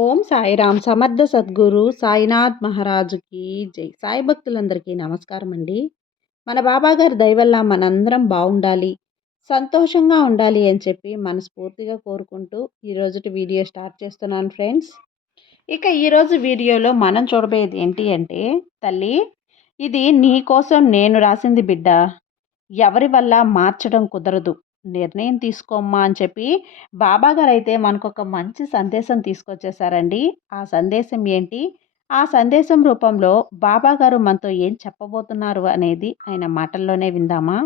ఓం సాయిరామ్ సమర్థ సద్గురు సాయినాథ్ మహారాజుకి జై. సాయి భక్తులందరికీ నమస్కారం అండి. మన బాబాగారి దయ వల్ల మనందరం బాగుండాలి, సంతోషంగా ఉండాలి అని చెప్పి మనస్ఫూర్తిగా కోరుకుంటూ ఈరోజుటి వీడియో స్టార్ట్ చేస్తున్నాను ఫ్రెండ్స్. ఇక ఈరోజు వీడియోలో మనం చూడబోయేది ఏంటి అంటే, తల్లి ఇది నీ కోసం నేను రాసింది బిడ్డ, ఎవరి వల్ల మార్చడం కుదరదు, నిర్ణయం తీసుకోమ్మా అని చెప్పి బాబాగారు అయితే మనకు ఒక మంచి సందేశం తీసుకొచ్చేసారండి. ఆ సందేశం ఏంటి, ఆ సందేశం రూపంలో బాబాగారు మనతో ఏం చెప్పబోతున్నారు అనేది ఆయన మాటల్లోనే విందామా.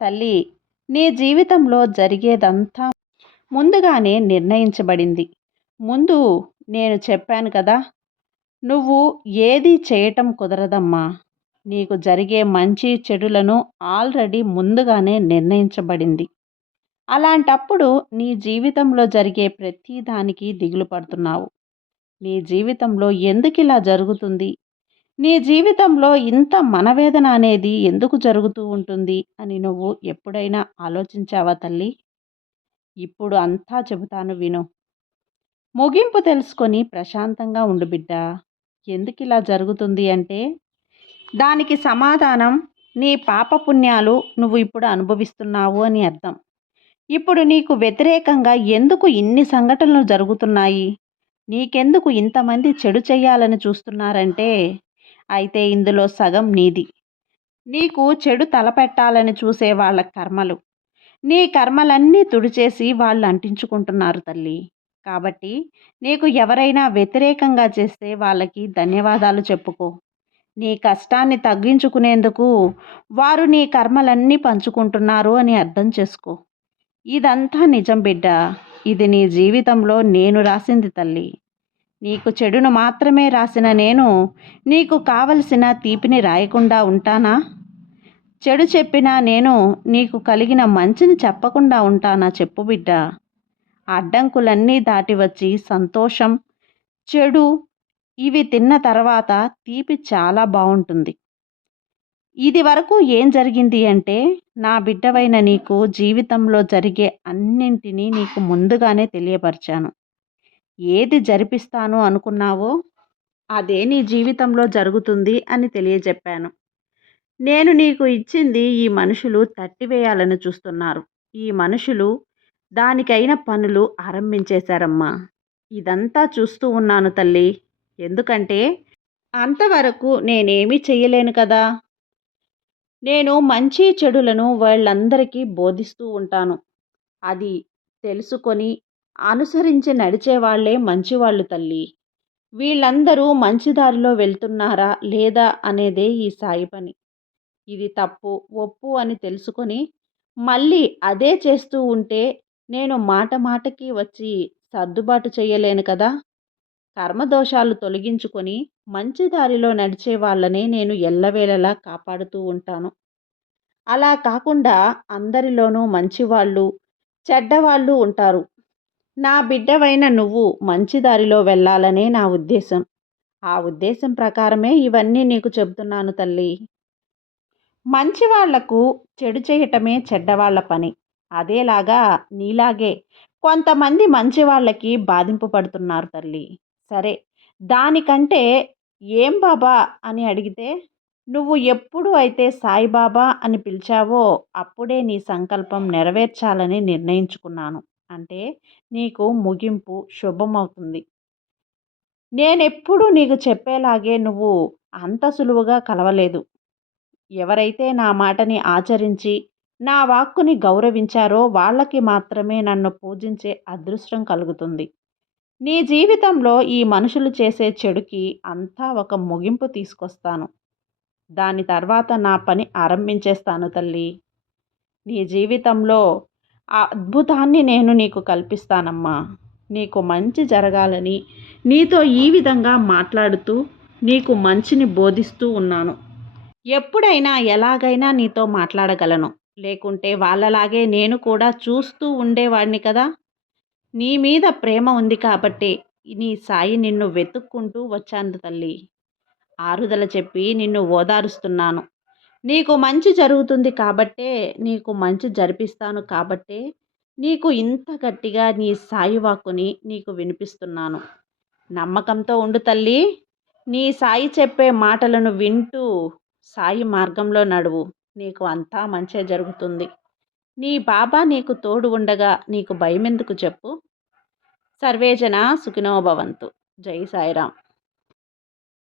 తల్లి, నీ జీవితంలో జరిగేదంతా ముందుగానే నిర్ణయించబడింది. ముందు నేను చెప్పాను కదా, నువ్వు ఏది చేయటం కుదరదమ్మా. నీకు జరిగే మంచి చెడులను ఆల్రెడీ ముందుగానే నిర్ణయించబడింది. అలాంటప్పుడు నీ జీవితంలో జరిగే ప్రతి దానికి దిగులు పడుతున్నావు. నీ జీవితంలో ఎందుకు ఇలా జరుగుతుంది, నీ జీవితంలో ఇంత మనవేదన అనేది ఎందుకు జరుగుతూ ఉంటుంది అని నువ్వు ఎప్పుడైనా ఆలోచించావా తల్లి? ఇప్పుడు అంతా చెబుతాను విను. ముగింపు తెలుసుకొని ప్రశాంతంగా ఉండు బిడ్డ. ఎందుకు ఇలా జరుగుతుంది అంటే, దానికి సమాధానం నీ పాపపుణ్యాలు నువ్వు ఇప్పుడు అనుభవిస్తున్నావు అని అర్థం. ఇప్పుడు నీకు వ్యతిరేకంగా ఎందుకు ఇన్ని సంఘటనలు జరుగుతున్నాయి, నీకెందుకు ఇంతమంది చెడు చెయ్యాలని చూస్తున్నారంటే, అయితే ఇందులో సగం నీది. నీకు చెడు తలపెట్టాలని చూసే వాళ్ళ కర్మలు, నీ కర్మలన్నీ తుడిచేసి వాళ్ళు అంటించుకుంటున్నారు తల్లి. కాబట్టి నీకు ఎవరైనా వ్యతిరేకంగా చేస్తే వాళ్ళకి ధన్యవాదాలు చెప్పుకో. నీ కష్టాన్ని తగ్గించుకునేందుకు వారు నీ కర్మలన్నీ పంచుకుంటున్నారు అని అర్థం చేసుకో. ఇదంతా నిజం బిడ్డ. ఇది నీ జీవితంలో నేను రాసింది తల్లి. నీకు చెడును మాత్రమే రాసిన నేను నీకు కావలసిన తీపిని రాయకుండా ఉంటానా? చెడు చెప్పినా నేను నీకు కలిగిన మంచిని చెప్పకుండా ఉంటానా చెప్పు బిడ్డ. అడ్డంకులన్నీ దాటి వచ్చి సంతోషం, చెడు ఇవి తిన్న తర్వాత తీపి చాలా బాగుంటుంది. ఇది వరకు ఏం జరిగింది అంటే, నా బిడ్డవైన నీకు జీవితంలో జరిగే అన్నింటినీ నీకు ముందుగానే తెలియపరిచాను. ఏది జరిపిస్తాను అనుకున్నావో అదే నీ జీవితంలో జరుగుతుంది అని తెలియజెప్పాను. నేను నీకు ఇచ్చింది ఈ మనుషులు తట్టివేయాలని చూస్తున్నారు. ఈ మనుషులు దానికైన పనులు ఆరంభించేశారమ్మా. ఇదంతా చూస్తూ ఉన్నాను తల్లి. ఎందుకంటే అంతవరకు నేనేమీ చెయ్యలేను కదా. నేను మంచి చెడులను వాళ్ళందరికీ బోధిస్తూ ఉంటాను. అది తెలుసుకొని అనుసరించి నడిచేవాళ్లే మంచివాళ్ళు తల్లి. వీళ్ళందరూ మంచి దారిలో వెళ్తున్నారా లేదా అనేదే ఈ సాయి పని. ఇది తప్పు ఒప్పు అని తెలుసుకొని మళ్ళీ అదే చేస్తూ ఉంటే నేను మాట మాటకి వచ్చి సర్దుబాటు చేయలేను కదా. కర్మదోషాలు తొలగించుకొని మంచి దారిలో నడిచే వాళ్ళనే నేను ఎల్లవేళలా కాపాడుతూ ఉంటాను. అలా కాకుండా అందరిలోనూ మంచివాళ్ళు, చెడ్డవాళ్ళు ఉంటారు. నా బిడ్డవైన నువ్వు మంచి దారిలో వెళ్ళాలనే నా ఉద్దేశం. ఆ ఉద్దేశం ప్రకారమే ఇవన్నీ నీకు చెబుతున్నాను తల్లి. మంచి వాళ్లకు చెడు చేయటమే చెడ్డవాళ్ల పని. అదేలాగా నీలాగే కొంతమంది మంచి వాళ్ళకి బాధింపు పడుతున్నారు తల్లి. సరే, దానికంటే ఏం బాబా అని అడిగితే, నువ్వు ఎప్పుడు అయితే సాయిబాబా అని పిలిచావో అప్పుడే నీ సంకల్పం నెరవేర్చాలని నిర్ణయించుకున్నాను. అంటే నీకు ముగింపు శుభమవుతుంది. నేనెప్పుడు నీకు చెప్పేలాగే నువ్వు అంత సులువుగా కలవలేదు. ఎవరైతే నా మాటని ఆచరించి నా వాక్కుని గౌరవించారో వాళ్ళకి మాత్రమే నన్ను పూజించే అదృష్టం కలుగుతుంది. నీ జీవితంలో ఈ మనుషులు చేసే చెడుకి అంతా ఒక ముగింపు తీసుకొస్తాను. దాని తర్వాత నా పని ఆరంభించేస్తాను తల్లి. నీ జీవితంలో ఆ అద్భుతాన్ని నేను నీకు కల్పిస్తానమ్మా. నీకు మంచి జరగాలని నీతో ఈ విధంగా మాట్లాడుతూ నీకు మంచిని బోధిస్తూ ఉన్నాను. ఎప్పుడైనా ఎలాగైనా నీతో మాట్లాడగలను, లేకుంటే వాళ్ళలాగే నేను కూడా చూస్తూ ఉండేవాడిని కదా. నీ మీద ప్రేమ ఉంది కాబట్టి నీ సాయి నిన్ను వెతుక్కుంటూ వచ్చాను తల్లి. ఆరుదల చెప్పి నిన్ను ఓదారుస్తున్నాను. నీకు మంచి జరుగుతుంది కాబట్టే, నీకు మంచి జరిపిస్తాను కాబట్టే నీకు ఇంత గట్టిగా నీ సాయి వాక్కుని నీకు వినిపిస్తున్నాను. నమ్మకంతో ఉండు తల్లి. నీ సాయి చెప్పే మాటలను వింటూ సాయి మార్గంలో నడువు. నీకు అంతా మంచే జరుగుతుంది. నీ బాబా నీకు తోడు ఉండగా నీకు భయమెందుకు చెప్పు. సర్వేజన సుఖినో భవంతు. జై సాయిరాం.